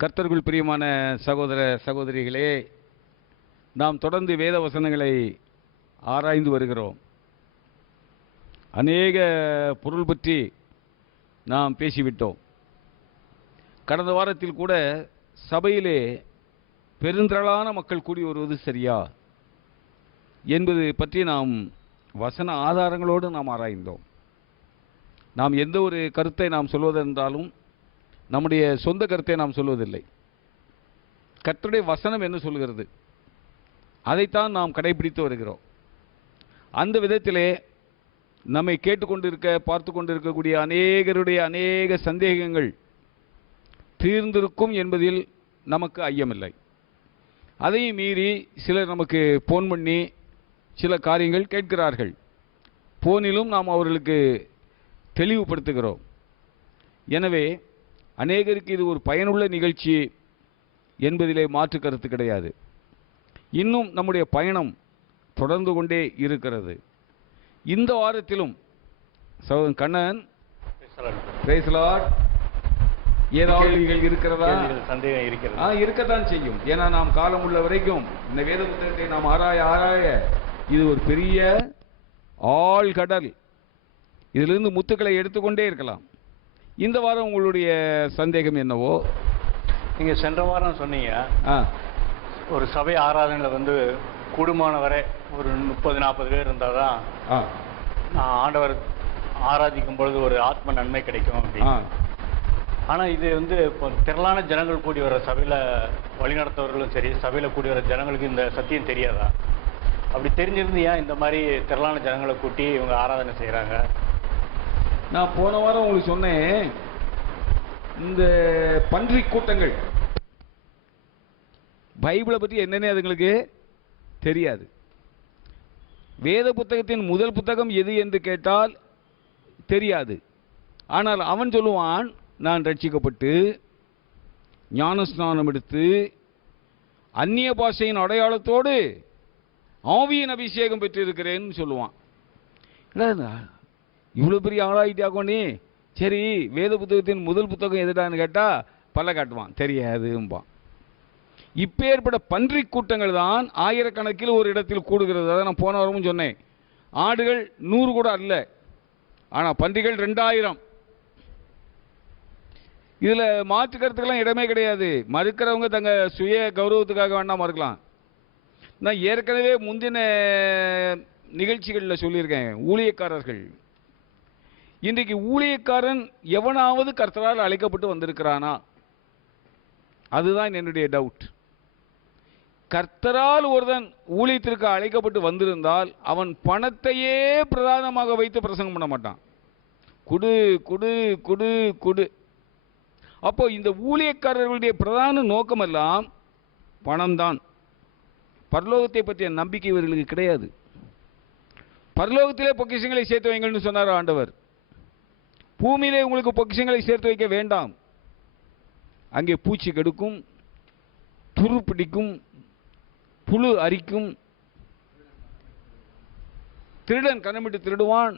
கர்த்தருக்குள் பிரியமான சகோதர சகோதரிகளே, நாம் தொடர்ந்து வேத வசனங்களை ஆராய்ந்து வருகிறோம். அநேக பொருள் பற்றி நாம் பேசிவிட்டோம். கடந்த வாரத்தில் கூட சபையிலே பெருந்திரளான மக்கள் கூடி வருவது சரியா என்பது பற்றி நாம் வசன ஆதாரங்களோடு நாம் ஆராய்ந்தோம். நாம் எந்த ஒரு கருத்தை நாம் சொல்வதென்றாலும் நம்முடைய சொந்த கருத்தை நாம் சொல்வதில்லை. கர்த்தருடைய வசனம் என்ன சொல்கிறது அதைத்தான் நாம் கடைபிடித்து வருகிறோம். அந்த விதத்திலே நம்மை கேட்டுக்கொண்டிருக்க பார்த்து கொண்டிருக்கக்கூடிய அநேகருடைய அநேக சந்தேகங்கள் தீர்ந்திருக்கும் என்பதில் நமக்கு ஐயமில்லை. அதையும் மீறி சிலர் நமக்கு போன் பண்ணி சில காரியங்கள் கேட்கிறார்கள். போனிலும் நாம் அவர்களுக்கு தெளிவுபடுத்துகிறோம். எனவே அநேகருக்கு இது ஒரு பயனுள்ள நிகழ்ச்சி என்பதிலே மாற்று கருத்து கிடையாது. இன்னும் நம்முடைய பயணம் தொடர்ந்து கொண்டே இருக்கிறது. இந்த வாரத்திலும் சகோதரன் கண்ணன் பிரைஸ் தி லார்ட், ஏதாவது இருக்கிறதா? சந்தேகம் இருக்கிறது. இருக்கத்தான் செய்யும். ஏன்னா நாம் காலம் உள்ள வரைக்கும் இந்த வேத புத்தகத்தை நாம் ஆராய இது ஒரு பெரிய ஆழ்கடல். இதிலிருந்து முத்துக்களை எடுத்துக்கொண்டே இருக்கலாம். இந்த வாரம் உங்களுடைய சந்தேகம் என்னவோ? நீங்க சென்ற வாரம் சொன்னீங்க ஒரு சபை ஆராதனையில் கூடுமான வரை ஒரு 30-40 பேர் இருந்தால் தான் ஆண்டவர் ஆராதிக்கும் பொழுது ஒரு ஆத்ம நன்மை கிடைக்கும் அப்படின்னு. ஆனால் இது இப்போ திரளான ஜனங்கள் கூடி வர சபையில் வழிநடத்தவர்களும் சரி, சபையில் கூடி வர ஜனங்களுக்கு இந்த சத்தியம் தெரியாதா? அப்படி தெரிஞ்சிருந்து ஏன் இந்த மாதிரி திரளான ஜனங்களை கூட்டி இவங்க ஆராதனை செய்கிறாங்க? நான் போன வாரம் உங்களுக்கு சொன்னேன், இந்த பன்றி கூட்டங்கள் பைபிளை பற்றி என்னன்னே அதுங்களுக்கு தெரியாது. வேத புத்தகத்தின் முதல் புத்தகம் எது என்று கேட்டால் தெரியாது. ஆனால் அவன் சொல்லுவான், நான் ரட்சிக்கப்பட்டு ஞானஸ்நானம் எடுத்து அந்நிய பாஷையின் அடையாளத்தோடு ஆவியின் அபிஷேகம் பெற்றிருக்கிறேன்னு சொல்லுவான். இவ்வளோ பெரிய ஆளாயிட்டாக்கோ நீ? சரி, வேத புத்தகத்தின் முதல் புத்தகம் எதுடான்னு கேட்டால் பல்ல காட்டுவான், தெரியாதும்பான். இப்போ ஏற்பட்ட பன்றி கூட்டங்கள் தான் ஆயிரக்கணக்கில் ஒரு இடத்தில் கூடுகிறது. அதை நான் போன வாரமும் சொன்னேன். ஆடுகள் 100 கூட அல்ல, ஆனால் பன்றிகள் 2000. இதில் மாற்று கருத்துக்கெல்லாம் இடமே கிடையாது. மறுக்கிறவங்க தங்க சுய கௌரவத்துக்காக வேண்டாம் மறுக்கலாம். நான் ஏற்கனவே முந்தின நிகழ்ச்சிகளில் சொல்லியிருக்கேன், ஊழியக்காரர்கள் இன்றைக்கு ஊழியக்காரன் எவனாவது கர்த்தரால் அழைக்கப்பட்டு வந்திருக்கிறானா? அதுதான் என்னுடைய டவுட். கர்த்தரால் ஒருவன் ஊழியத்திற்கு அழைக்கப்பட்டு வந்திருந்தால் அவன் பணத்தையே பிரதானமாக வைத்து பிரசங்கம் பண்ண மாட்டான். குடு குடு குடு குடு. அப்போ இந்த ஊழியக்காரர்களுடைய பிரதான நோக்கமெல்லாம் பணம்தான். பரலோகத்தை பற்றிய நம்பிக்கை இவர்களுக்கு கிடையாது. பரலோகத்திலே பொக்கிஷங்களை சேர்த்து வைங்கள்னு சொன்னார் ஆண்டவர். பூமியிலே உங்களுக்கு பொக்கிஷங்களை சேர்த்து வைக்க வேண்டாம். அங்கே பூச்சி கெடுக்கும், துரு பிடிக்கும், புழு அரிக்கும், திருடன் கண்ணமிட்டு திருடுவான்.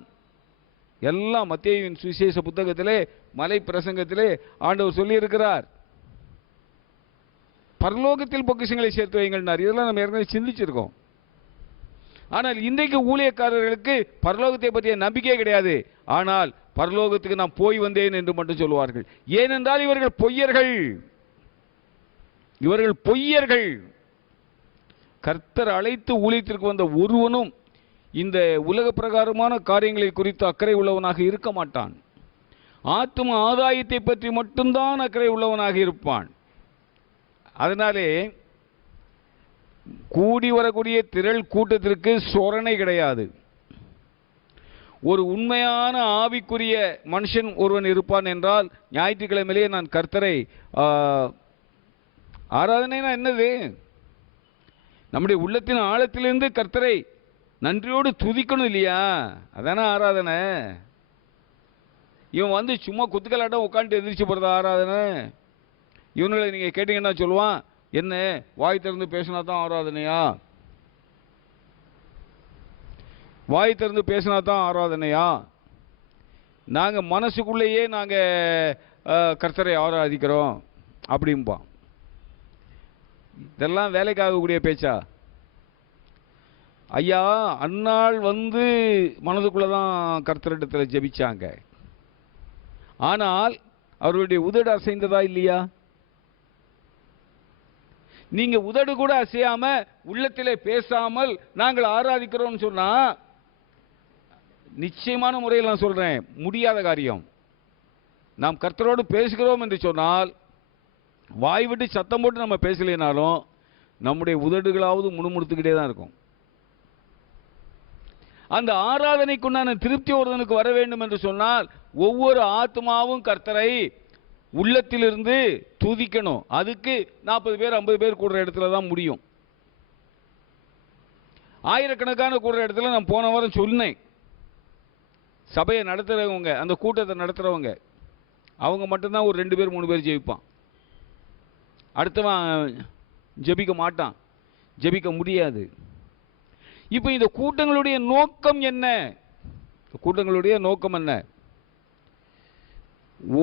எல்லாம் மத்தேயுவின் சுவிசேஷ புத்தகத்திலே மலை பிரசங்கத்திலே ஆண்டவர் சொல்லியிருக்கிறார். பரலோகத்தில் பொக்கிஷங்களை சேர்த்து வைங்கள்னார். இதெல்லாம் நம்ம ஏற்கனவே சிந்திச்சிருக்கோம். ஆனால் இன்றைக்கு ஊழியக்காரர்களுக்கு பரலோகத்தை பற்றிய நம்பிக்கையே கிடையாது. ஆனால் பரலோகத்துக்கு நான் போய் வந்தேன் என்று மட்டும் சொல்லுவார்கள். ஏனென்றால் இவர்கள் பொய்யர்கள். இவர்கள் பொய்யர்கள். கர்த்தர் அழைத்து ஊழியத்திற்கு வந்த ஒருவனும் இந்த உலக பிரகாரமான காரியங்களை குறித்து அக்கறை உள்ளவனாக இருக்க மாட்டான். ஆத்தும ஆதாயத்தை பற்றி மட்டும்தான் அக்கறை உள்ளவனாக இருப்பான். அதனாலே கூடி வரக்கூடிய திரள் கூட்டத்திற்கு சொரணை கிடையாது. ஒரு உண்மையான ஆவிக்குரிய மனுஷன் ஒருவன் இருப்பான் என்றால் ஞாயிற்றுக்கிழமையிலே நான் கர்த்தரை ஆராதனைனா என்னது? நம்முடைய உள்ளத்தின் ஆழத்திலிருந்து கர்த்தரை நன்றியோடு துதிக்கணும் இல்லையா? அதான ஆராதனை. இவன் சும்மா குத்துக்கலாட்டம் உட்காந்துட்டு எதிர்ச்சி போகிறதா ஆராதனை? இவனுங்களை நீங்கள் கேட்டீங்கன்னா சொல்லுவான், என்ன வாய் திறந்து பேசினா தான் ஆராதனையா? வாய் திறந்து பேசினா தான் ஆராதனையா? நாங்கள் மனசுக்குள்ளேயே நாங்கள் கர்த்தரை ஆராதிக்கிறோம். அப்படிம்பான். இதெல்லாம் வேலைக்காகக்கூடிய பேச்சா? ஐயா, அன்னாள் வந்து மனதுக்குள்ளதான் கர்த்தரிடத்தில் ஜெபிச்சாங்க. ஆனால் அவர்களுடைய உதடு அசைந்ததா இல்லையா? நீங்க உதடு கூட அசையாம உள்ளத்திலே பேசாமல் நாங்கள் ஆராதிக்கிறோம் சொன்னா, நிச்சயமான முறையில் நான் சொல்றேன், முடியாத காரியம். நாம் கர்த்தரோடு பேசுகிறோம் என்று சொன்னால், வாய் விட்டு சத்தம் போட்டு நம்ம பேசலைனாலும் நம்முடைய உதடுகளாவது முணுமுணுத்துக்கிட்டே தான் இருக்கும். அந்த ஆராதனைக்குண்டான திருப்தி ஒருவனுக்கு வர வேண்டும் என்று சொன்னால், ஒவ்வொரு ஆத்மாவும் கர்த்தரை உள்ளத்திலிருந்து துதிக்கணும். அதுக்கு 40 பேர் 50 பேர் கூடுற இடத்துல தான் முடியும். ஆயிரக்கணக்கான கூடுற இடத்துல நான் போன வாரம் சொன்னேன், சபையை நடத்துறவங்க, அந்த கூட்டத்தை நடத்துறவங்க, அவங்க மட்டும்தான் ஒரு 2 பேர் 3 பேர் ஜெபிப்பான். அடுத்தவன் ஜெபிக்க மாட்டான், ஜெபிக்க முடியாது. இப்போ இந்த கூட்டங்களுடைய நோக்கம் என்ன? கூட்டங்களுடைய நோக்கம் என்ன?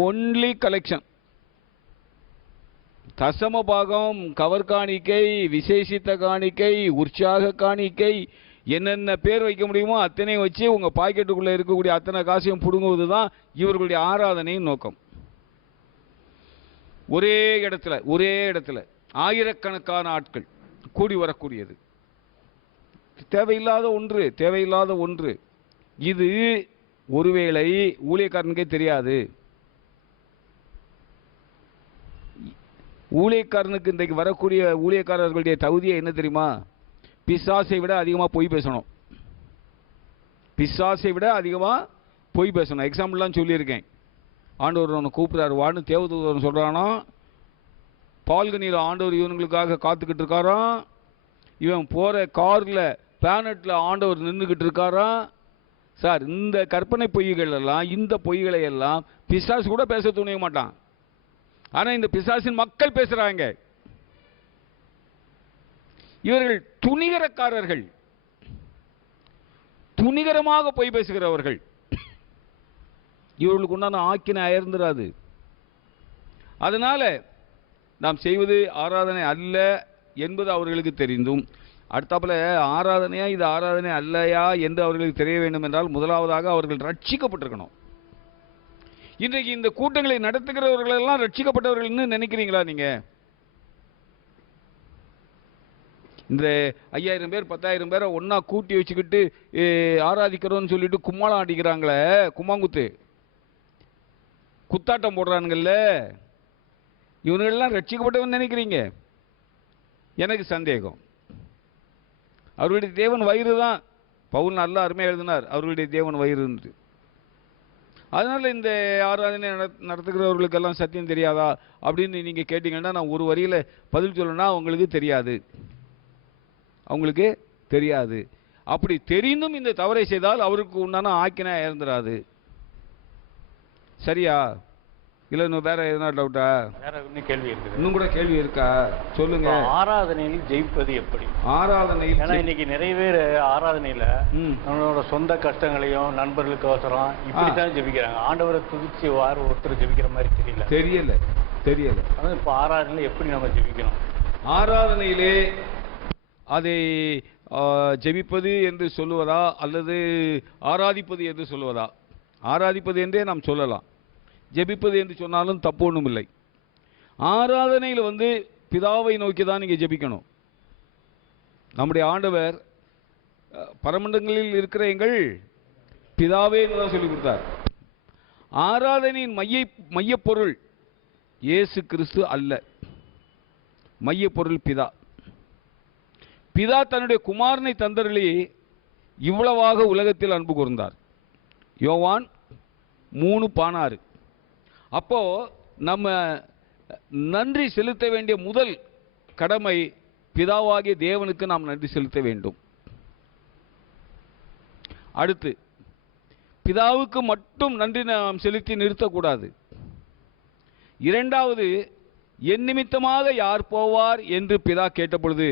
Only collection. தசம பாகம், கவர் காணிக்கை, விசேஷித்த காணிக்கை, உற்சாக காணிக்கை, என்னென்ன பேர் வைக்க முடியுமோ அத்தனை வச்சு உங்க பாக்கெட்டுக்குள்ள இருக்கக்கூடிய அத்தனை காசையும் புடுங்குவது தான் இவர்களுடைய ஆராதனையின் நோக்கம். ஒரே இடத்துல ஆயிரக்கணக்கான ஆட்கள் கூடி வரக்கூடியது தேவையில்லாத ஒன்று. இது ஒருவேளை ஊழியக்காரனுக்கே தெரியாது. ஊழியக்காரனுக்கு இன்றைக்கு வரக்கூடிய ஊழியக்காரர்களுடைய தகுதியை என்ன தெரியுமா? பிசாசை விட அதிகமாக பொய் பேசணும். பிசாசை விட அதிகமாக பொய் பேசணும். எக்ஸாம்பிள்லாம் சொல்லியிருக்கேன். ஆண்டவர் ஒன்று கூப்பிட்றாரு வான்னு தேவதூதன் சொல்கிறானோ, பால்கனியில் ஆண்டவர் இவனுங்களுக்காக காத்துக்கிட்டு இருக்காராம். இவன் போகிற காரில் பேனட்டில் ஆண்டவர் நின்றுக்கிட்டு இருக்காராம். சார், இந்த கற்பனை பொய்கள் எல்லாம், இந்த பொய்களை எல்லாம் பிசாசு கூட பேச துணிய மாட்டான். ஆனால் இந்த பிசாசின் மக்கள் பேசுகிறாங்க. இவர்கள் துணிகரக்காரர்கள், துணிகரமாக பொய் பேசுகிறவர்கள். இவர்களுக்கு உண்டான ஆக்கினை அயர்ந்துராது. அதனால நாம் செய்வது ஆராதனை அல்ல என்பது அவர்களுக்கு தெரிந்தும், அடுத்தாப்புல ஆராதனையா இது ஆராதனை அல்லையா என்று அவர்களுக்கு தெரிய வேண்டும் என்றால், முதலாவதாக அவர்கள் ரட்சிக்கப்பட்டிருக்கணும். இன்றைக்கு இந்த கூட்டங்களை நடத்துகிறவர்கள் எல்லாம் ரட்சிக்கப்பட்டவர்கள் நினைக்கிறீங்களா நீங்க? இந்த 5000 பேர் 10,000 பேரை ஒன்னா கூட்டி வச்சுக்கிட்டு ஆராதிக்கிறோம்னு சொல்லிட்டு கும்மாளம் ஆடிக்கிறாங்களே, கும்மாங்குத்து குத்தாட்டம் போடுறானுங்கல்ல, இவனுங்கள்லாம் ரட்சிக்கப்பட்டவன் நினைக்கிறீங்க? எனக்கு சந்தேகம். அவருடைய தேவன் வயிறு தான். பவுல் நல்லா அருமையாக எழுதினார், அவர்களுடைய தேவன் வயிறு. அதனால இந்த ஆராதனை நடத்துகிறவர்களுக்கெல்லாம் சத்தியம் தெரியாதா அப்படின்னு நீங்க கேட்டீங்கன்னா, நான் ஒரு வரியில பதில் சொல்லணும்னா, அவங்களுக்கு தெரியாது. அவங்களுக்கு தெரியாது. அப்படி தெரிந்தும் இந்த தவறை செய்தால் அவருக்கு உண்டான ஆக்கினை இறந்துராது. சரியா? இல்ல இன்னும் வேற எதனா டவுட்டா? வேற இன்னும் கேள்வி இருக்கு. இன்னும் கூட கேள்வி இருக்கா? சொல்லுங்க. ஆராதனையில் ஜெயிப்பது எப்படி? ஆராதனையில், ஏன்னா இன்னைக்கு நிறைய பேர் ஆராதனையில நம்மளோட சொந்த கஷ்டங்களையும் நண்பர்களுக்கு அவசரம் இப்படித்தான் ஜெபிக்கிறாங்க. ஆண்டவரை துதிச்சு ஒருத்தர் ஜெபிக்கிற மாதிரி தெரியல. அதான் இப்ப ஆராதனையில எப்படி நம்ம ஜெபிக்கணும்? ஆராதனையிலே அதை ஜெபிப்பது என்று சொல்லுவதா அல்லது ஆராதிப்பது என்று சொல்லுவதா? ஆராதிப்பது என்றே நாம் சொல்லலாம். ஜெபிப்பது என்று சொன்னாலும் தப்பு ஒன்றும் இல்லை. ஆராதனையில் பிதாவை நோக்கி தான் நீங்கள் ஜெபிக்கணும். நம்முடைய ஆண்டவர் பரமண்டங்களில் இருக்கிற எங்கள் பிதாவே என்று தான் சொல்லி கொடுத்தார். ஆராதனையின் மையப்பொருள் இயேசு கிறிஸ்து அல்ல, மையப்பொருள் பிதா. பிதா தன்னுடைய குமாரனை தந்தருளி இவ்வளவாக உலகத்தில் அன்பு கூர்ந்தார். யோவான் 3:16. அப்போ நம்ம நன்றி செலுத்த வேண்டிய முதல் கடமை, பிதாவாகிய தேவனுக்கு நாம் நன்றி செலுத்த வேண்டும். அடுத்து, பிதாவுக்கு மட்டும் நன்றி நாம் செலுத்தி நிறுத்தக்கூடாது. இரண்டாவது, என் நிமித்தமாக யார் போவார் என்று பிதா கேட்டபொழுது,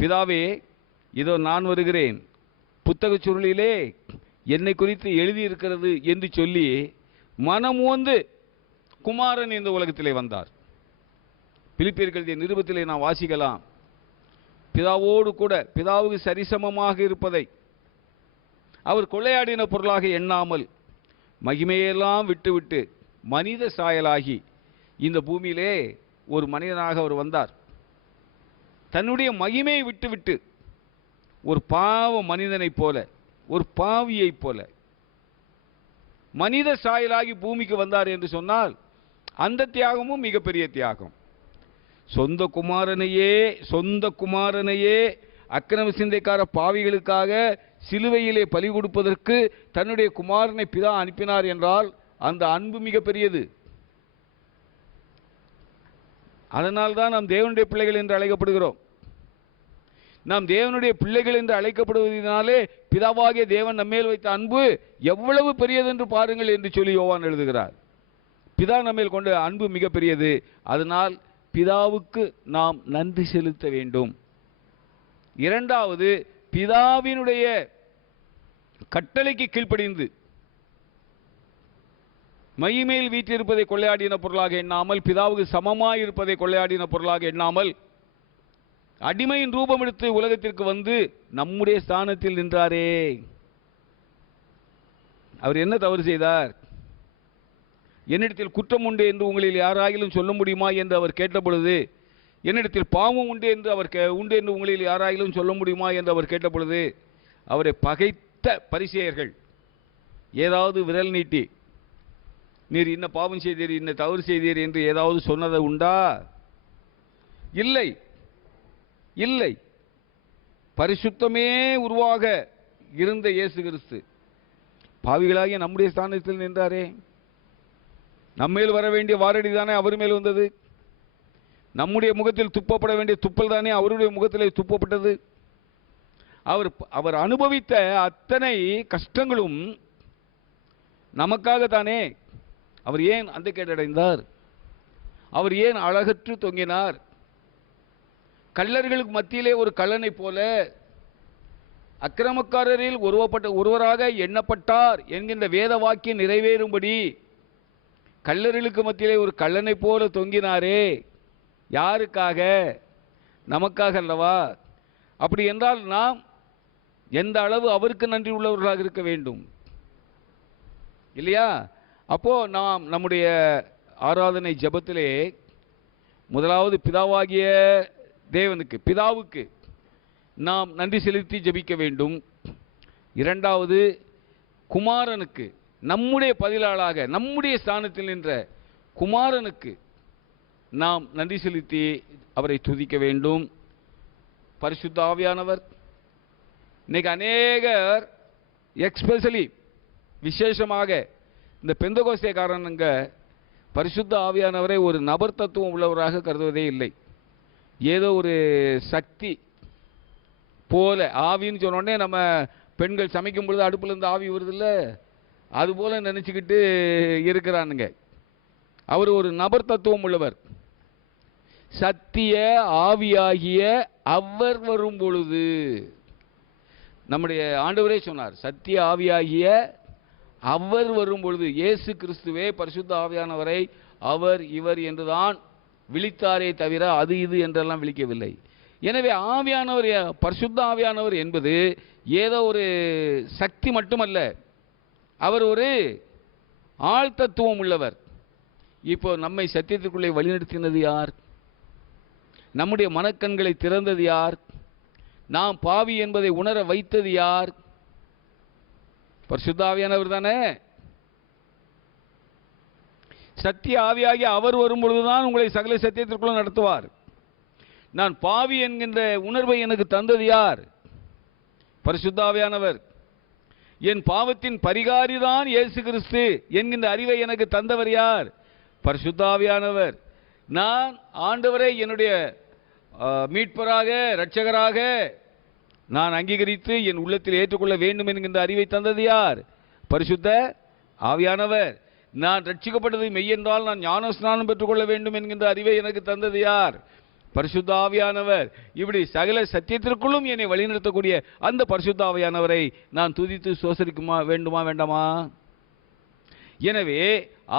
பிதாவே இதோ நான் வருகிறேன், புத்தக சுருளிலே என்னை குறித்து எழுதியிருக்கிறது என்று சொல்லி மனமுவந்து குமாரன் இந்த உலகத்திலே வந்தார். பிலிப்பியர் எழுதிய நிருபத்திலே நாம் வாசிக்கலாம். பிதாவோடு கூட பிதாவுக்கு சரிசமமாக இருப்பதை அவர் கொள்ளையாடின பொருளாக எண்ணாமல் மகிமையெல்லாம் விட்டுவிட்டு மனித சாயலாகி இந்த பூமியிலே ஒரு மனிதனாக அவர் வந்தார். தன்னுடைய மகிமையை விட்டுவிட்டு ஒரு பாவ மனிதனைப் போல, ஒரு பாவியைப் போல மனித சாயலாகி பூமிக்கு வந்தார் என்று சொன்னால் அந்த தியாகமும் மிகப்பெரிய தியாகம். சொந்த குமாரனையே அக்கிரம சிந்தைக்கார பாவிகளுக்காக சிலுவையிலே பலி கொடுப்பதற்கு தன்னுடைய குமாரனை பிதா அனுப்பினார் என்றால் அந்த அன்பு மிகப்பெரியது. அதனால்தான் நாம் தேவனுடைய பிள்ளைகள் என்று அழைக்கப்படுகிறோம். நாம் தேவனுடைய பிள்ளைகள் என்று அழைக்கப்படுவதனாலே பிதாவாகிய தேவன் நம்மேல் வைத்த அன்பு எவ்வளவு பெரியது என்று பாருங்கள் என்று சொல்லி யோவான் எழுதுகிறார். பிதா நம்மேல் கொண்ட அன்பு மிகப்பெரியது. அதனால் பிதாவுக்கு நாம் நன்றி செலுத்த வேண்டும். இரண்டாவது, பிதாவினுடைய கட்டளைக்கு கீழ்ப்படிந்து மகிமையில் வீற்றிருப்பதை கொள்ளையாடின பொருளாக எண்ணாமல், பிதாவுக்கு சமமாய் இருப்பதை கொள்ளையாடின பொருளாக எண்ணாமல், அடிமையின் ரூபம் எடுத்து உலகத்திற்கு வந்து நம்முடைய ஸ்தானத்தில் நின்றாரே. அவர் என்ன தவறு செய்தார்? என்னிடத்தில் குற்றம் உண்டு என்று உங்களில் யாராயிலும் சொல்ல முடியுமா என்று அவர் கேட்டபொழுது, என்னிடத்தில் பாவம் உண்டு என்று உண்டு என்று உங்களில் யாராயிலும் சொல்ல முடியுமா என்று அவர் கேட்டபொழுது, அவரை பகைத்த பரிசேயர்கள் ஏதாவது விரல் நீட்டி நீர் இன்ன பாவம் செய்தீர், இன்ன தவறு செய்தீர் என்று ஏதாவது சொன்னது உண்டா? இல்லை, இல்லை. பரிசுத்தமே உருவாக இருந்த இயேசு கிறிஸ்து பாவிகளாகிய நம்முடைய ஸ்தானத்தில் நின்றாரே. நம்மேல் வர வேண்டிய வாரடி தானே அவர் மேல் வந்தது. நம்முடைய முகத்தில் துப்பப்பட வேண்டிய துப்பல் தானே அவருடைய முகத்திலே துப்பப்பட்டது. அவர் அனுபவித்த அத்தனை கஷ்டங்களும் நமக்காகத்தானே. அவர் ஏன் அந்த கேட்டடைந்தார்? அவர் ஏன் அழகற்று தொங்கினார்? கள்ளர்களுக்கு மத்தியிலே ஒரு கள்ளனை போல அக்கிரமக்காரரில் ஒருவராக எண்ணப்பட்டார் என்கின்ற வேத வாக்கியம் நிறைவேறும்படி கள்ளர்களுக்கு மத்தியிலே ஒரு கள்ளனை போல தொங்கினாரே. யாருக்காக? நமக்காக அல்லவா? அப்படி என்றால் நாம் எந்த அளவு அவருக்கு நன்றி உள்ளவர்களாக இருக்க வேண்டும் இல்லையா? அப்போ நாம் நம்முடைய ஆராதனை ஜெபத்திலே முதலாவது பிதாவாகிய தேவனுக்கு, பிதாவுக்கு நாம் நன்றி செலுத்தி ஜெபிக்க வேண்டும். இரண்டாவது குமாரனுக்கு, நம்முடைய பதிலாளாக நம்முடைய ஸ்தானத்தில் நின்ற குமாரனுக்கு நாம் நன்றி செலுத்தி அவரை துதிக்க வேண்டும். பரிசுத்த ஆவியானவர் இன்னைக்கு அநேகர் எக்ஸ்பெஷலி விசேஷமாக இந்த பெந்தகோஸ்தேக்காரனுங்க பரிசுத்த ஆவியானவரை ஒரு நபர் தத்துவம் உள்ளவராக கருதுவதே இல்லை. ஏதோ ஒரு சக்தி போல, ஆவின்னு சொன்னோடனே நம்ம பெண்கள் சமைக்கும் பொழுது அடுப்புல இருந்து ஆவி வருதில்ல, அது போல நினைச்சுக்கிட்டு இருக்கிறானுங்க. அவர் ஒரு நபர் தத்துவம் உள்ளவர். சத்திய ஆவியாகிய அவர் வரும் பொழுது, நம்முடைய ஆண்டவரே சொன்னார், சத்திய ஆவியாகிய அவர் வரும் பொழுது இயேசு கிறிஸ்துவே பரிசுத்த ஆவியானவரை அவர் இவர் என்றுதான் விழித்தாரே தவிர அது இது என்றெல்லாம் விழிக்கவில்லை. எனவே ஆவியானவர், பரிசுத்த ஆவியானவர் என்பது ஏதோ ஒரு சக்தி மட்டுமல்ல, அவர் ஒரு ஆள் தத்துவம் உள்ளவர். இப்போ நம்மை சத்தியத்திற்குள்ளே வழிநடத்தினது யார்? நம்முடைய மனக்கண்களை திறந்தது யார்? நாம் பாவி என்பதை உணர வைத்தது யார்? பரிசுத்த ஆவியானவர் தானே. சத்திய ஆவியாகி அவர் வரும் பொழுதுதான் உங்களை சகல சத்தியத்திற்குள்ள நடத்துவார். நான் பாவி என்கின்ற உணர்வை எனக்கு தந்தது யார்? பரிசுத்த ஆவியானவர். என் பாவத்தின் பரிகாரிதான் இயேசு கிறிஸ்து என்கின்ற அறிவை எனக்கு தந்தவர் யார்? பரிசுத்த ஆவியானவர். நான் ஆண்டவரை என்னுடைய மீட்பராக இரட்சகராக நான் அங்கீகரித்து என் உள்ளத்தில் ஏற்றுக்கொள்ள வேண்டும் என்கின்ற அறிவை தந்தது யார்? பரிசுத்த ஆவியானவர். நான் ரட்சிக்கப்பட்டது மெய்யென்றால் நான் ஞான ஸ்நானம் பெற்றுக்கொள்ள வேண்டும் என்கின்ற அறிவை எனக்கு தந்தது யார்? பரிசுத்த ஆவியானவர். இப்படி சகல சத்தியத்திற்குள்ளும் என்னை வழிநடத்தக்கூடிய அந்த பரிசுத்த ஆவியானவரை நான் துதித்து சோசரிக்குமா வேண்டுமா வேண்டாமா? எனவே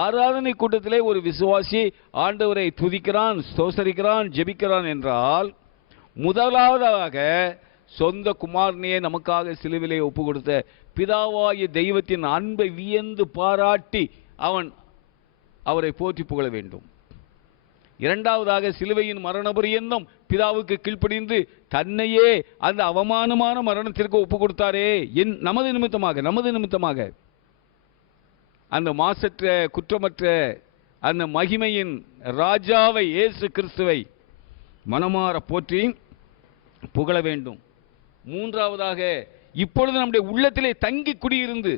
ஆராதனை கூட்டத்திலே ஒரு விசுவாசி ஆண்டவரை துதிக்கிறான், ஸ்தோத்தரிக்கிறான், ஜெபிக்கிறான் என்றால் முதலாவதாக சொந்த குமாரனையே நமக்காக சிலுவிலே ஒப்பு கொடுத்த பிதாவாகிய தெய்வத்தின் அன்பை வியந்து பாராட்டி அவரை போற்றி புகழ வேண்டும். இரண்டாவதாக சிலுவையின் மரண பரியந்தம் பிதாவுக்கு கீழ்ப்படிந்து தன்னையே அந்த அவமானமான மரணத்திற்கு ஒப்பு கொடுத்தாரே, நமது நிமித்தமாக அந்த மாசற்ற குற்றமற்ற அந்த மகிமையின் ராஜாவை இயேசு கிறிஸ்துவை மனமாற போற்றி புகழ வேண்டும். மூன்றாவதாக இப்பொழுது நம்முடைய உள்ளத்திலே தங்கி குடியிருந்து,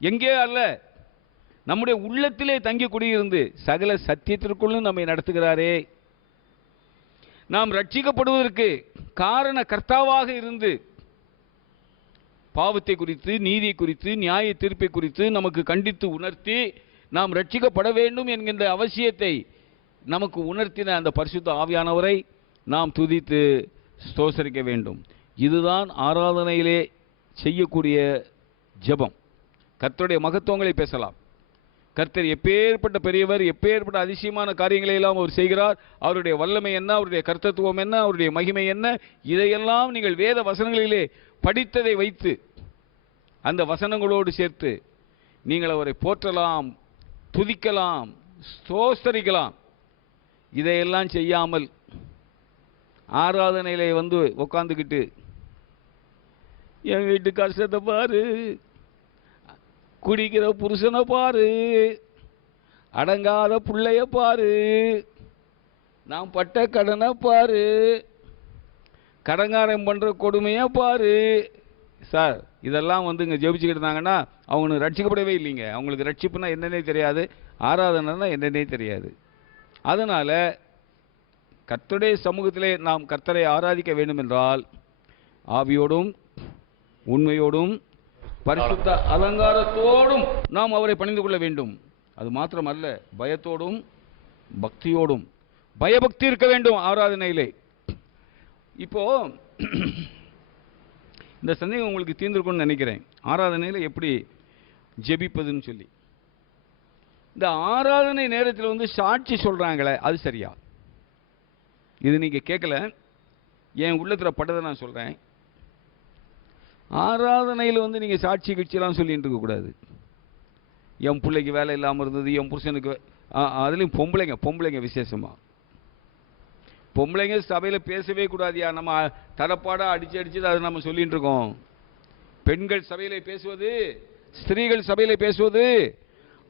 எங்கே அல்ல, நம்முடைய உள்ளத்திலே தங்கி குடியிருந்து சகல சத்தியத்திற்குள்ளும் நம்மை நடத்துகிறாரே. நாம் ரட்சிக்கப்படுவதற்கு காரண கர்த்தாவாக இருந்து பாவத்தை குறித்து, நீதியை குறித்து, நியாய தீர்ப்பை குறித்து நமக்கு கண்டித்து உணர்த்தி நாம் ரட்சிக்கப்பட வேண்டும் என்கின்ற அவசியத்தை நமக்கு உணர்த்தின அந்த பரிசுத்த ஆவியானவரை நாம் துதித்து ஸ்தோத்தரிக்க வேண்டும். இதுதான் ஆராதனையிலே செய்யக்கூடிய ஜெபம். கர்த்தருடைய மகத்துவங்களை பேசலாம். கர்த்தர் எப்பேற்பட்ட பெரியவர், எப்பேற்பட்ட அதிசயமான காரியங்களை எல்லாம் அவர் செய்கிறார், அவருடைய வல்லமை என்ன, அவருடைய கர்த்தத்துவம் என்ன, அவருடைய மகிமை என்ன, இதையெல்லாம் நீங்கள் வேத வசனங்களிலே படித்ததை வைத்து அந்த வசனங்களோடு சேர்த்து நீங்கள் அவரை போற்றலாம், துதிக்கலாம், ஸ்தோத்தரிக்கலாம். இதையெல்லாம் செய்யாமல் ஆராதனையிலே வந்து உட்காந்துக்கிட்டு என் வீட்டு கஷ்டத்தை பாரு, குடிக்கிற புருஷனை பாரு, அடங்காத பிள்ளைய பாரு, நான் பட்ட கடனை பாரு, கடங்காரம் பண்ணுற கொடுமையை பாரு. சார், இதெல்லாம் வந்து இங்கே ஜெபிச்சுக்கிட்டு இருந்தாங்கன்னா அவங்களுக்கு ரட்சிக்கப்படவே இல்லைங்க. அவங்களுக்கு ரட்சிப்புனா என்னன்னே தெரியாது, ஆராதனைனா என்னன்னே தெரியாது. அதனால் கர்த்தருடைய சமூகத்திலே நாம் கர்த்தரை ஆராதிக்க வேண்டும் என்றால் ஆவியோடும் உண்மையோடும் பரிசுத்த அலங்காரத்தோடும் நாம் அவரை பணிந்து கொள்ள வேண்டும். அது மாத்திரமல்ல, பயத்தோடும் பக்தியோடும், பயபக்தி இருக்க வேண்டும் ஆராதனையிலே. இப்போ இந்த சந்தேகம் உங்களுக்கு தீர்ந்திருக்கும்னு நினைக்கிறேன், ஆராதனையில் எப்படி ஜெபிப்பதுன்னு சொல்லி. இந்த ஆராதனை நேரத்தில் வந்து சாட்சி சொல்கிறாங்களே, அது சரியா? இது நீங்கள் கேட்கல, என் உள்ளத்தில் பட்டதை நான் சொல்கிறேன். ஆராதனையில் வந்து நீங்கள் சாட்சி கட்சியெல்லாம் சொல்லிட்டு இருக்கக்கூடாது. என் பிள்ளைக்கு வேலை இல்லாமல் இருந்தது, என் புருஷனுக்கு, அதுலேயும் பொம்பளைங்க விசேஷமாக பொம்பளைங்க சபையில் பேசவே கூடாதியா. நம்ம தடப்பாடாக அடித்து அதை நம்ம சொல்லிட்டு இருக்கோம். பெண்கள் சபையில் பேசுவது, ஸ்திரீகள் சபையில் பேசுவது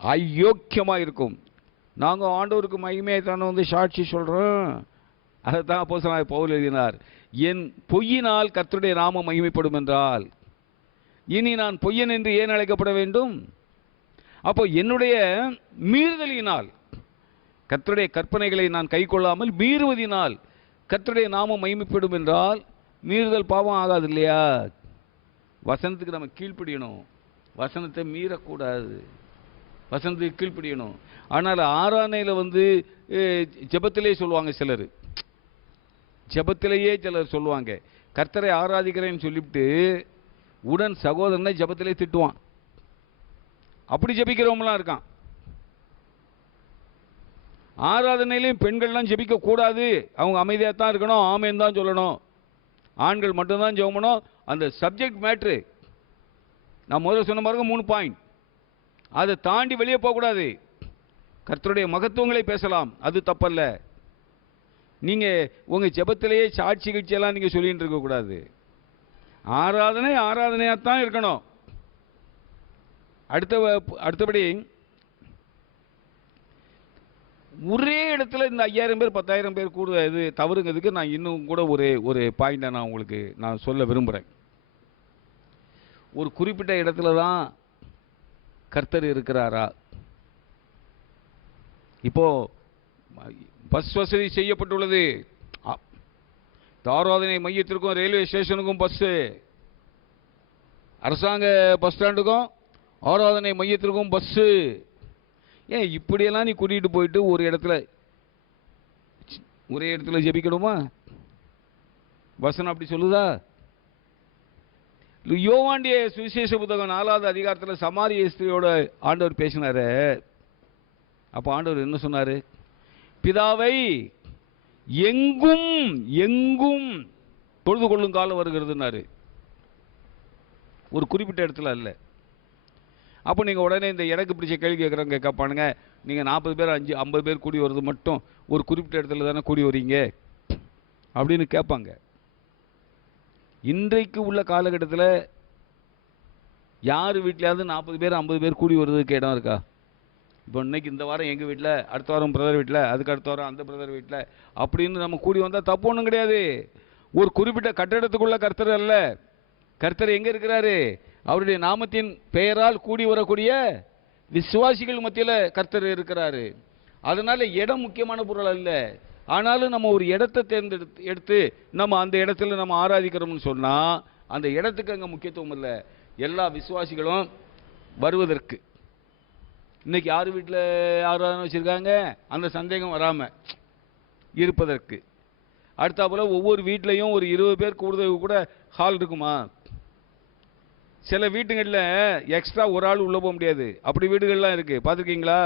அயோக்கியமாக இருக்கும். நாங்கள் ஆண்டவருக்கு மகிமையை தானே வந்து சாட்சி சொல்கிறோம். அதை தான் அப்போஸ்தலனாகிய பவுல் எழுதினார், என் பொய்யினால் கர்த்தருடைய நாமம் மகிமைப்படும் என்றால் இனி நான் பொய்யன் என்று ஏன் அழைக்கப்பட வேண்டும்? அப்போ என்னுடைய மீறுதலினால், கர்த்தருடைய கற்பனைகளை நான் கை கொள்ளாமல் மீறுவதினால் கர்த்தருடைய நாமம் மகிமைப்படும் என்றால் மீறுதல் பாவம் ஆகாது இல்லையா? வசனத்துக்கு நம்ம கீழ்ப்படியணும், வசனத்தை மீறக்கூடாது, வசனத்துக்கு கீழ்ப்படியணும். ஆனால் ஆராதனையில் வந்து ஜெபத்திலே சொல்லுவாங்க சிலர், ஜெபத்திலேயே சிலர் சொல்லுவாங்க, கர்த்தரை ஆராதிக்கிறேன்னு சொல்லிவிட்டு உடன் சகோதரனை ஜெபத்திலே திட்டுவான். அப்படி ஜெபிக்கிறவங்களாம் இருக்கான். ஆராதனையிலையும் பெண்கள்லாம் ஜெபிக்க கூடாது, அவங்க அமைதியாக தான் இருக்கணும், ஆமேன் தான் சொல்லணும், ஆண்கள் மட்டும்தான் ஜெபணும். அந்த சப்ஜெக்ட் மேட்ரு நான் முதல்ல சொன்ன பாருங்க 3 பாயிண்ட், அதை தாண்டி வெளியே போகக்கூடாது. கர்த்தருடைய மகத்துவங்களை பேசலாம், அது தப்பல்ல. நீங்கள் உங்கள் ஜெபத்திலேயே சாட்சி கட்சியெல்லாம் நீங்கள் சொல்லிட்டு இருக்கக்கூடாது. ஆராதனையாக தான் இருக்கணும். அடுத்தபடி ஒரே இடத்துல இந்த 5000 பேர் 10,000 பேர் கூட இது தவறுங்கிறதுக்கு நான் இன்னும் கூட ஒரு பாயிண்டை நான் உங்களுக்கு நான் சொல்ல விரும்புகிறேன். ஒரு குறிப்பிட்ட இடத்துல தான் கர்த்தர் இருக்கிறாரா? இப்போ பஸ் வசதி செய்யப்பட்டுள்ளது, ஆராதனை மையத்திற்கும் ரயில்வே ஸ்டேஷனுக்கும் பஸ்ஸு, அரசாங்க பஸ் ஸ்டாண்டுக்கும் ஆராதனை மையத்திற்கும் பஸ்ஸு. ஏன் இப்படியெல்லாம் நீ கூட்டிகிட்டு போயிட்டு ஒரே இடத்துல ஜெபிக்கணுமா? வசனம் அப்படி சொல்லுதா? யோவாண்டிய சுவிசேஷ புத்தகம் 4வது அதிகாரத்தில் சமாரிய ஸ்திரியோட ஆண்டவர் பேசினாரு. அப்போ ஆண்டவர் என்ன சொன்னாரு? பிதாவை எங்கும் எங்கும் தொழுது கொள்ளும் காலம் வருகிறதுனாரு. ஒரு குறிப்பிட்ட இடத்துல அல்ல. அப்போ நீங்கள் உடனே இந்த எனக்கு பிடிச்ச கேள்வி கேட்குறவங்க கேட்பானுங்க, நீங்கள் 40 பேர் 50 பேர் கூடி வருது மட்டும் ஒரு குறிப்பிட்ட இடத்துல தானே கூடி வரீங்க அப்படின்னு கேட்பாங்க. இன்றைக்கு உள்ள காலகட்டத்தில் யார் வீட்டிலையாவது 40 பேர் 50 பேர் கூடி வருவதுக்கு இடம் இருக்கா? இப்போ இன்னைக்கு இந்த வாரம் எங்கள் வீட்டில், அடுத்த வாரம் பிரதர் வீட்டில், அதுக்கு அடுத்த வாரம் அந்த பிரதர் வீட்டில் அப்படின்னு நம்ம கூடி வந்தால் தப்பு ஒன்றும் கிடையாது. ஒரு குறிப்பிட்ட கட்டிடத்துக்குள்ள கர்த்தர் அல்ல. கர்த்தர் எங்கே இருக்கிறாரு? அவருடைய நாமத்தின் பெயரால் கூடி வரக்கூடிய விசுவாசிகள் மத்தியில் கர்த்தர் இருக்கிறாரு. அதனால இடம் முக்கியமான பொருள் அல்ல. ஆனாலும் நம்ம ஒரு இடத்தை எடுத்து நம்ம அந்த இடத்துல நம்ம ஆராதிக்கிறோம்னு சொன்னால் அந்த இடத்துக்கு அங்கே முக்கியத்துவம் இல்லை. எல்லா விசுவாசிகளும் வருவதற்கு. இன்னைக்கு யார் வீட்டில் ஆராதனை வச்சுருக்காங்க அந்த சந்தேகம் வராமல் இருப்பதற்கு. அடுத்தாப்புல ஒவ்வொரு வீட்லையும் ஒரு 20 பேர் கூடுதல் கூட ஹால் இருக்குமா? சில வீட்டுகளில் எக்ஸ்ட்ரா ஒரு ஆள் உள்ளே போக முடியாது. அப்படி வீடுகள்லாம் இருக்குது, பார்த்துருக்கீங்களா?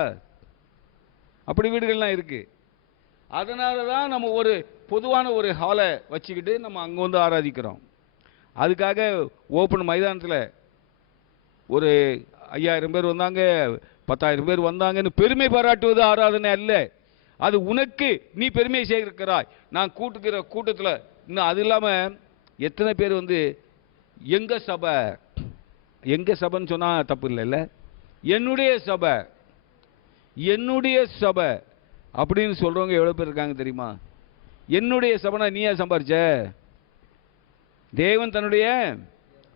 அப்படி வீடுகள்லாம் இருக்குது. அதனால தான் நம்ம ஒரு பொதுவான ஒரு ஹாலை வச்சுக்கிட்டு நம்ம அங்கே வந்து ஆராதிக்கிறோம். அதுக்காக ஓப்பன் மைதானத்தில் ஒரு 5000 பேர் வந்தாங்க, 10,000 பேர் வந்தாங்கன்னு பெருமை பாராட்டுவது ஆராதனை அல்ல. அது உனக்கு நீ பெருமை சேர்க்கிறாய். நான் கூட்டுக்கிற கூட்டத்தில் இன்னும் அது இல்லாமல் எத்தனை பேர் வந்து எங்க சபை, எங்க சபைன்னு சொன்னால் தப்பு இல்லைல்ல, என்னுடைய சபை என்னுடைய சபை அப்படின்னு சொல்றவங்க எவ்வளோ பேர் இருக்காங்க தெரியுமா? என்னுடைய சபைனா நீயா சம்பாரிச்ச? தேவன் தன்னுடைய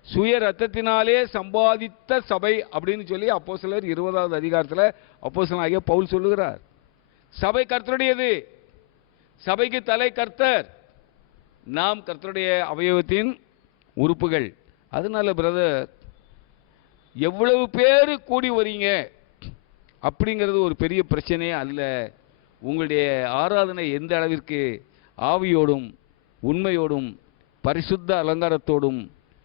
சுய ரத்தத்தினாலே சம்பாதித்த சபை அப்படின்னு சொல்லி அப்போஸ்தலர் 20வது அதிகாரத்தில் அப்போஸ்தலனாகிய பவுல் சொல்லுகிறார். சபை கர்த்தருடையது. சபைக்கு தலை கர்த்தர். நாம் கர்த்தருடைய அவயவத்தின் உறுப்புகள். அதனால பிரதர், எவ்வளவு பேர் கூடி வரீங்க அப்படிங்கிறது ஒரு பெரிய பிரச்சனையே அல்ல. உங்களுடைய ஆராதனை எந்த அளவிற்கு ஆவியோடும் உண்மையோடும் பரிசுத்த அலங்காரத்தோடும்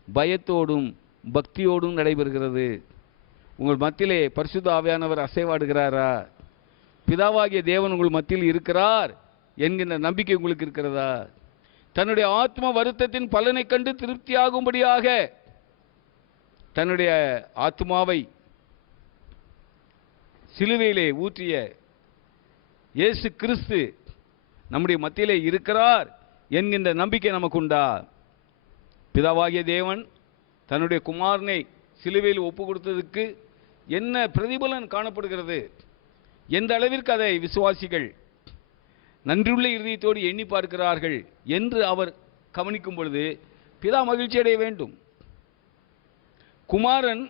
பயத்தோடும் பக்தியோடும் நடைபெறுகிறது. உங்கள் மத்தியிலே பரிசுத்த ஆவியானவர் அசைவாடுகிறாரா? பிதாவாகிய தேவன் உங்கள் மத்தியில் இருக்கிறார் என்கின்ற நம்பிக்கை உங்களுக்கு இருக்கிறதா? தன்னுடைய ஆத்ம வருத்தத்தின் பலனை கண்டு திருப்தியாகும்படியாக தன்னுடைய ஆத்மாவை சிலுவையிலே ஊற்றிய இயேசு கிறிஸ்து நம்முடைய மத்தியிலே இருக்கிறார் என்கின்ற நம்பிக்கை நமக்கு உண்டா? பிதாவாகிய தேவன் தன்னுடைய குமாரனை சிலுவையில் ஒப்பு கொடுத்ததுக்கு என்ன பிரதிபலன் காணப்படுகிறது? எந்த அளவிற்கு அதை விசுவாசிகள் நன்றியுள்ள இருதயத்தோடு எண்ணி பார்க்கிறார்கள் என்று அவர் கவனிக்கும் பொழுது பிதா மகிழ்ச்சி அடைய வேண்டும். குமாரன்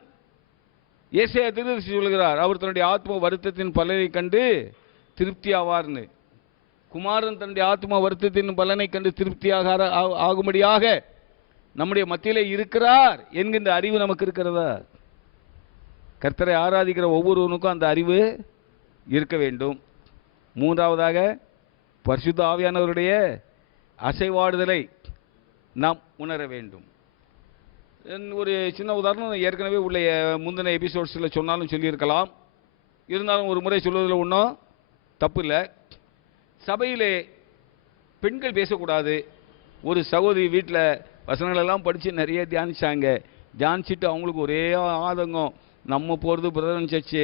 ஏசாயா தீர்க்கதரிசி சொல்கிறார், அவர் தன்னுடைய ஆத்ம வருத்தத்தின் பலனை கண்டு திருப்தி ஆவார்னு. குமாரன் தன்னுடைய ஆத்ம வருத்தத்தின் பலனை கண்டு திருப்தியாக ஆகும்படியாக நம்முடைய மத்தியிலே இருக்கிறார் என்கின்ற அறிவு நமக்கு இருக்கிறதா? கர்த்தரை ஆராதிக்கிற ஒவ்வொருவனுக்கும் அந்த அறிவு இருக்க வேண்டும். மூன்றாவதாக பரிசுத்த ஆவியானவருடைய அசைவாடுதலை நாம் உணர வேண்டும். ஒரு சின்ன உதாரணம் ஏற்கனவே உள்ள முந்தின எபிசோட்ஸில் சொன்னாலும் சொல்லியிருக்கலாம். இருந்தாலும் ஒரு முறை சொல்வதில் ஒன்றும் தப்பு இல்லை. சபையிலே பெண்கள் பேசக்கூடாது. ஒரு சகோதரி வீட்டில் வசனங்களெல்லாம் படித்து நிறைய தியானிச்சாங்க. தியானிச்சுட்டு அவங்களுக்கு ஒரே ஆதங்கம், நம்ம போகிறது பிரதரன் சர்ச்சு,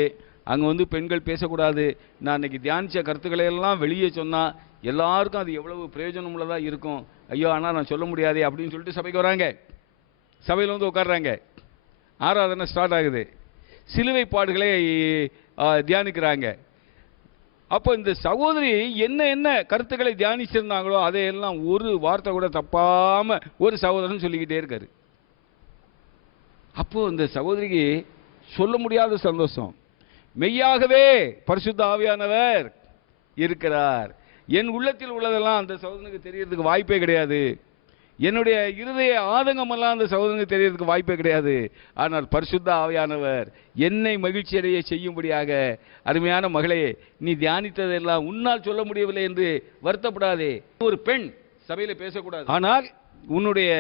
அங்கே வந்து பெண்கள் பேசக்கூடாது. நான் அன்றைக்கி தியானித்த கருத்துக்களை எல்லாம் வெளியே சொன்னால் எல்லாருக்கும் அது எவ்வளவு பிரயோஜனம் உள்ளதாக இருக்கும். ஐயோ ஆனால் நான் சொல்ல முடியாதே அப்படின்னு சொல்லிட்டு சபைக்கு வராங்க. சபையில் வந்து உட்காடுறாங்க. ஆராதனை ஸ்டார்ட் ஆகுது. சிலுவை பாடுகளை தியானிக்கிறாங்க. அப்போ இந்த சகோதரி என்ன என்ன கருத்துக்களை தியானிச்சிருந்தாங்களோ அதையெல்லாம் ஒரு வார்த்தை கூட தப்பாமல் ஒரு சகோதரன் சொல்லிக்கிட்டே இருக்காரு. அப்போ இந்த சகோதரிக்கு சொல்ல முடியாத சந்தோஷம். மெய்யாகவே பரிசுத்த ஆவியானவர் இருக்கிறார். என் உள்ளத்தில் உள்ளதெல்லாம் அந்த சகோதரனுக்கு தெரியறதுக்கு வாய்ப்பே கிடையாது. என்னுடைய இருதய ஆதங்கமெல்லாம் அந்த சகோதரனுக்கு தெரியறதுக்கு வாய்ப்பே கிடையாது. ஆனால் பரிசுத்த ஆவியானவர் என்னை மகிழ்ச்சி அடைய செய்யும்படியாக, அருமையான மகளே, நீ தியானித்ததெல்லாம் உன்னால் சொல்ல முடியவில்லை என்று வருத்தப்படாதே. ஒரு பெண் சபையில் பேசக்கூடாது. ஆனால் உன்னுடைய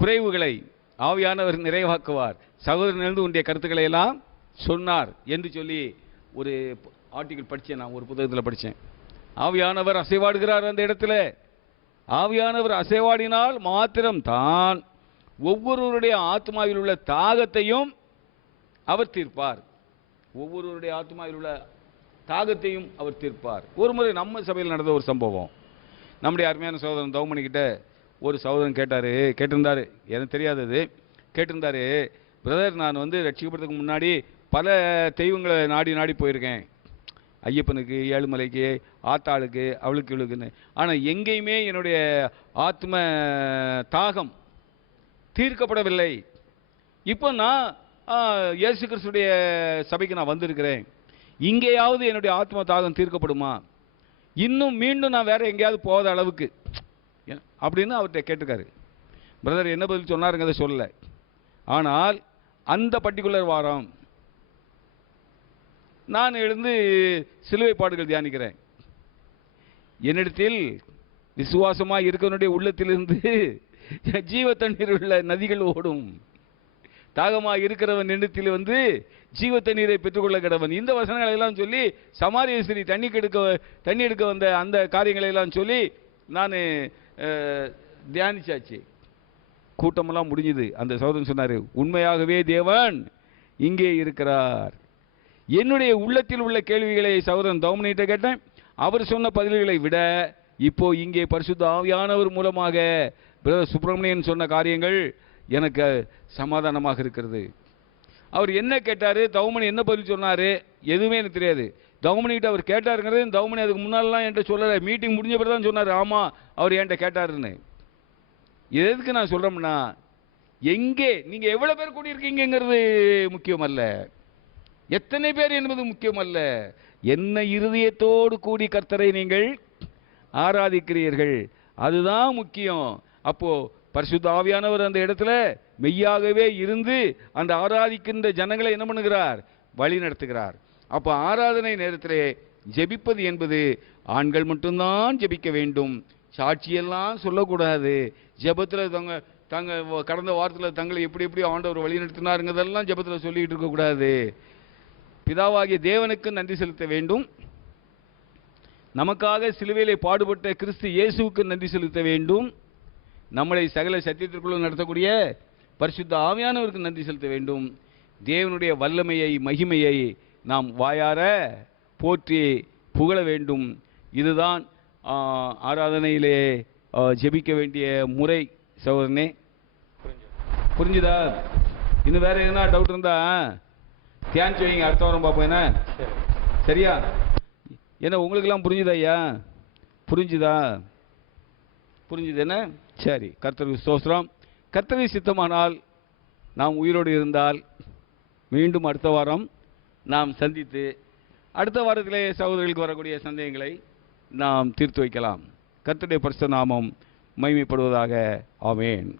குறைவுகளை, ஆவியானவர் நிறைவாக்குவார். சகோதரனிலிருந்து உன்னுடைய கருத்துக்களை எல்லாம் சொன்னார் என்று சொல்லி ஒரு ஆர்டிகிள் படித்தேன், நான் ஒரு புத்தகத்தில் படித்தேன். ஆவியானவர் அசைவாடுகிறார் அந்த இடத்துல. ஆவியானவர் அசைவாடினால் மாத்திரம்தான் ஒவ்வொருவருடைய ஆத்மாவில் உள்ள தாகத்தையும் அவர் தீர்ப்பார். ஒவ்வொருவருடைய ஆத்மாவில் உள்ள தாகத்தையும் அவர் தீர்ப்பார். ஒரு முறை நம்ம சபையில் நடந்த ஒரு சம்பவம். நம்முடைய அருமையான சகோதரன் தௌமணிக்கிட்ட ஒரு சகோதரன் கேட்டிருந்தார், எனக்கு தெரியாதது, கேட்டிருந்தார், பிரதர் நான் ரட்சிக்கப்படுறதுக்கு முன்னாடி பல தெய்வங்களை நாடி நாடி போயிருக்கேன், ஐயப்பனுக்கு, ஏழுமலைக்கு, ஆத்தாளுக்கு, அவளுக்கு இவளுக்குன்னு. ஆனால் எங்கேயுமே என்னுடைய ஆத்ம தாகம் தீர்க்கப்படவில்லை. இப்போ நான் இயேசு கிறிஸ்துடைய சபைக்கு நான் வந்திருக்கிறேன், இங்கேயாவது என்னுடைய ஆத்ம தாகம் தீர்க்கப்படுமா? இன்னும் மீண்டும் நான் வேற எங்கேயாவது போகாத அளவுக்கு அப்படின்னு அவர்கிட்ட கேட்டிருக்காரு. பிரதர் என்ன பதில் சொன்னாருங்கிறத சொல்லலை. ஆனால் அந்த பர்டிகுலர் வாரம் நான் எழுந்து சிலுவை பாடுகள் தியானிக்கிறேன். என்னிடத்தில் விசுவாசமாக இருக்கிறவனுடைய உள்ளத்திலிருந்து ஜீவ தண்ணீர் உள்ள நதிகள் ஓடும். தாகமாக இருக்கிறவன் என்னிடத்தில் ஜீவ தண்ணீரை பெற்றுக்கொள்ள கிடவன். இந்த வசனங்களை எல்லாம் சொல்லி சமாரிய ஸ்திரீ தண்ணி எடுக்க வந்த அந்த காரியங்களை எல்லாம் சொல்லி நான் தியானிச்சாச்சு. கூட்டமெல்லாம் முடிஞ்சுது. அந்த சகோதரன் சொன்னார், உண்மையாகவே தேவன் இங்கே இருக்கிறார். என்னுடைய உள்ளத்தில் உள்ள கேள்விகளை சகோதரன் தௌமனிட்ட கேட்டேன். அவர் சொன்ன பதில்களை விட இப்போ இங்கே பரிசுத்த ஆவியானவர் மூலமாக பிரதர் சுப்பிரமணியன் சொன்ன காரியங்கள் எனக்கு சமாதானமாக இருக்கிறது. அவர் என்ன கேட்டார், தௌமணி என்ன பதில் சொன்னார், எதுவுமே எனக்கு தெரியாது. தௌமணிகிட்ட அவர் கேட்டாருங்கிறது தௌமணி அதுக்கு முன்னாலெலாம் என்கிட்ட சொல்லலை, மீட்டிங் முடிஞ்ச பிறகு தான் சொன்னார், ஆமாம் அவர் என்கிட்ட கேட்டாருன்னு. எதுக்கு நான் சொல்கிறோம்னா, எங்கே நீங்கள் எவ்வளோ பேர் கூடியிருக்கீங்கிறது முக்கியம் அல்ல, எத்தனை பேர் என்பது முக்கியம் அல்ல, என்ன இருதயத்தோடு கூடி கர்த்தரை நீங்கள் ஆராதிக்கிறீர்கள், அதுதான் முக்கியம். அப்போ பரிசுத்த ஆவியானவர் அந்த இடத்துல மெய்யாகவே இருந்து அந்த ஆராதிக்கின்ற ஜனங்களை என்ன பண்ணுகிறார், வழி நடத்துகிறார். அப்போ ஆராதனை நேரத்திலே ஜெபிப்பது என்பது ஆண்கள் மட்டும்தான் ஜெபிக்க வேண்டும், சாட்சியெல்லாம் சொல்லக்கூடாது. ஜெபத்தில் தங்க கடந்த வாரத்தில் தங்களை எப்படி எப்படி ஆண்டவர் வழி நடத்தினாருங்கிறதெல்லாம் ஜெபத்தில் சொல்லிக்கிட்டு இருக்கக்கூடாது. பிதாவாகிய தேவனுக்கு நன்றி செலுத்த வேண்டும், நமக்காக சிலுவையிலே பாடுபட்ட கிறிஸ்து இயேசுவுக்கு நன்றி செலுத்த வேண்டும், நம்மளை சகல சத்தியத்திற்குள்ள நடத்தக்கூடிய பரிசுத்த ஆவியானவருக்கு நன்றி செலுத்த வேண்டும். தேவனுடைய வல்லமையை மகிமையை நாம் வாயார போற்றி புகழ வேண்டும். இதுதான் ஆராதனையிலே ஜெபிக்க வேண்டிய முறை. சகோதரனே புரிஞ்சுதா? இன்னும் வேற எதுனா டவுட் இருந்தா தியானிச்சு வைங்க, அடுத்த வாரம் பார்ப்போம். என்ன சரியா? என்ன உங்களுக்கெல்லாம் புரிஞ்சுதா ஐயா? புரிஞ்சுதா? புரிஞ்சுது என்ன? சரி, கர்த்தருக்கு ஸ்தோத்திரம். கர்த்தருக்கு சித்தமானால் நாம் உயிரோடு இருந்தால் மீண்டும் அடுத்த வாரம் நாம் சந்தித்து அடுத்த வாரத்திலே சகோதரர்களுக்கு வரக்கூடிய சந்தேகங்களை நாம் தீர்த்து வைக்கலாம். கர்த்தருடைய பரிசுத்த நாமம் மகிமைப்படுவதாக. ஆமென்.